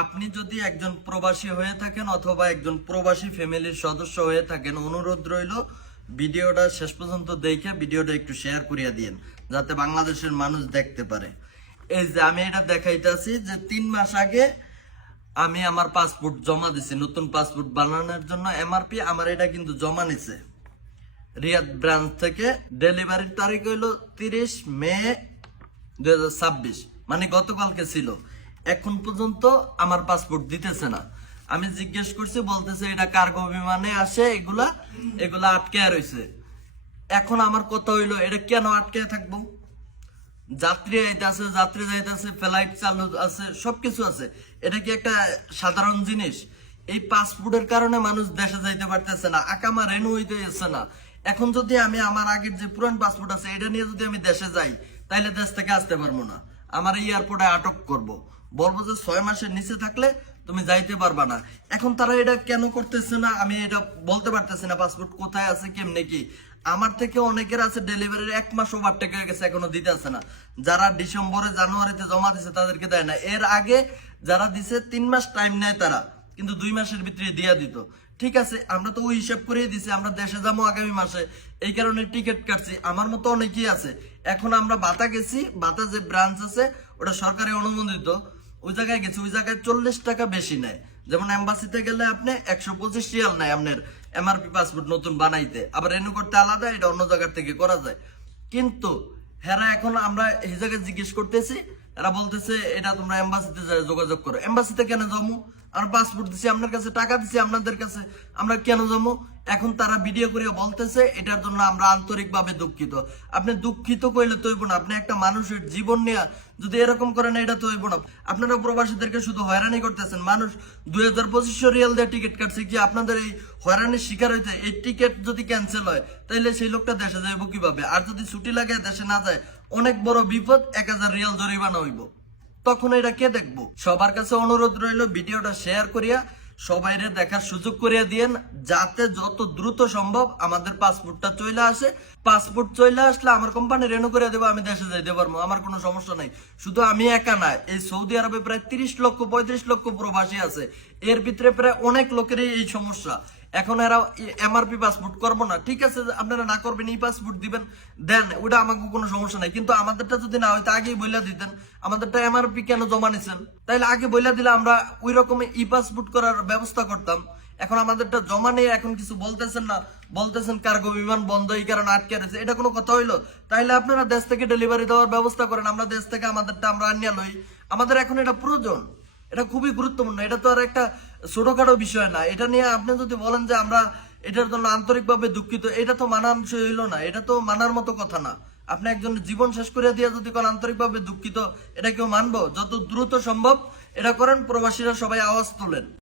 আপনি যদি একজন প্রবাসী হয়ে থাকেন অথবা একজন প্রবাসী ফ্যামিলির সদস্য হয়ে থাকেন, অনুরোধ রইল ভিডিওটা শেষ পর্যন্ত দেখে ভিডিওটা একটু শেয়ার করিয়া দিয়েন, যাতে বাংলাদেশের মানুষ দেখতে পারে। এই যে আমি এটা দেখাইতেছি যে 3 মাস আগে আমি আমার পাসপোর্ট জমা দিছি, নতুন পাসপোর্ট বানানোর জন্য এমআরপি আমার এটা কিন্তু জমা নিছে রিয়াদ ব্রাঞ্চ থেকে। ডেলিভারির তারিখ হইল 30 মে 2026, মানে গতকালকে ছিল। এখন পর্যন্ত আমার পাসপোর্ট দিতেছে না। আমি জিজ্ঞেস করছি, বলতেছে এটা কার্গো বিমানে আসে, এগুলা আটকে রয়েছে। এখন আমার কথা হইলো, এটা কেন আটকে থাকবো? যাত্রী আইতাছে, যাত্রী যাইতাছে, ফ্লাইট চালু আছে, সবকিছু আছে। এটা কি একটা সাধারণ জিনিস? এই পাসপোর্টের কারণে মানুষ দেশে যাইতে পারতেছে না, আকামা রেনু হইতে যাচ্ছে না। এখন যদি আমি আমার আগের যে পুরান পাসপোর্ট আছে এটা নিয়ে যদি আমি দেশে যাই, তাইলে দেশ থেকে আসতে পারবো না। আমার এয়ারপোর্টে আটক করব, বলবো যে 6 মাসের নিচে থাকলে তুমি যাইতে পারবা না। এখন তারা এটা কেন করতেছে না আমি এটা বলতে পারতেছি না। পাসপোর্ট কোথায় আছে, কেমনে কি? আমার থেকে অনেকের আছে ডেলিভারির 1 মাস ওভারটেক হয়ে গেছে, এখনো দিতে আছে না। যারা ডিসেম্বরে জানুয়ারিতে জমা দিছে তাদেরকে দেয় না। এর আগে যারা দিছে 3 মাস টাইম নেয় তারা, কিন্তু 2 মাসের ভিতরে দিয়া দিত। ঠিক আছে, আমরা তো ওই হিসাব করেই দিছি, আমরা দেশে যাবো আগামী মাসে, এই কারণে টিকিট কাটছি। আমার মতো অনেকেই আছে। এখন আমরা বাতা গেছি, বাতা যে ব্রাঞ্চ আছে ওটা সরকারি অনুমোদিত, ওই জায়গায় গেছি, ওই জায়গায় 40 টাকা বেশি নেয়। যেমন এম্বাসিতে গেলে আপনি 125 রিয়াল নেয় আপনার এমআরপি পাসপোর্ট নতুন বানাইতে, আবার রেনু করতে আলাদা, এটা অন্য জায়গার থেকে করা যায়। কিন্তু হেরা এখন আমরা এই জায়গায় জিজ্ঞেস করতেছি, এরা বলতেছে এটা তোমরা এম্বাসিতে যোগাযোগ করো। এম্বাসিতে কেন যাবো? আমরা পাসপোর্ট দিছি আপনার কাছে, টাকা দিছি আপনাদের কাছে, আমরা কেন যাবো? এখন তারা ভিডিও করে বলতেছে এটার জন্য আমরা আন্তরিকভাবে দুঃখিত। আপনি দুঃখিত কইলে তো হইব না, আপনি একটা মানুষের জীবন নিয়ে যদি এরকম করেন এটা তো হইব না। আপনারা প্রবাসীদেরকে শুধু হয়রানি করতেছেন। মানুষ 2025 রিয়াল দিয়ে টিকিট কাটছে, কি আপনাদের এই হয়রানির শিকার হইতে? এই টিকিট যদি ক্যান্সেল হয় তাহলে সেই লোকটা দেশে যাইব কিভাবে? আর যদি ছুটি লাগে দেশে না যায়, অনেক বড় বিপদ, 1000 রিয়াল জরিমানা হইব। তখন এটা কে দেখবো? সবার কাছে অনুরোধ রইল ভিডিওটা শেয়ার করিয়া সবাইরে দেখার সুযোগ করিয়া দিয়েন, যাতে যত দ্রুত সম্ভব আমাদের পাসপোর্টটা চলে আসে। পাসপোর্ট চলে আসলে আমার কোম্পানি রেনু করে দেবো, আমি দেশে যাইতে পারবো, আমার কোনো সমস্যা নাই। শুধু আমি একা না, এই সৌদি আরবে প্রায় 30 লক্ষ 35 লক্ষ প্রবাসী আছে, এর ভিতরে প্রায় অনেক লোকেরই এই সমস্যা। এখন এরা এমআরপি পাসপোর্ট করবো না, ঠিক আছে, আপনারা না করবেন, এই পাসপোর্ট দিবেন, দেন, ওটা আমাকে কোনো সমস্যা নাই। কিন্তু আমাদেরটা যদি না হয়তো আগেই বইলা দিতেন, আমাদেরটা এমআরপি কেন জমা নিছেন? তাইলে আগে বইলা দিলে আমরা ওই রকম ই পাসপোর্ট করার ব্যবস্থা করতাম। এখন আমাদেরটা জমা নিয়ে এখন কিছু বলতেছেন না, বলতেছেন কার্গো বিমান বন্ধ, এই কারণে আটকে রয়েছে। এটা কোনো কথা হইলো? তাইলে আপনারা দেশ থেকে ডেলিভারি দেওয়ার ব্যবস্থা করেন, আমরা দেশ থেকে আমাদেরটা আমরা আনিয়া লই। আমাদের এখন এটা প্রয়োজন, এটা খুবই গুরুত্বপূর্ণ। এটা তো আর একটা ছোটখাটো বিষয় না। এটা নিয়ে আপনি যদি বলেন যে আমরা এটার জন্য আন্তরিকভাবে দুঃখিত, এটা তো মানানসই হইলো না, এটা তো মানার মতো কথা না। আপনি একজনের জীবন শেষ করে দিয়ে যদি কোন আন্তরিকভাবে দুঃখিত, এটা কেউ মানবো? যত দ্রুত সম্ভব এটা করেন, প্রবাসীরা সবাই আওয়াজ তোলেন।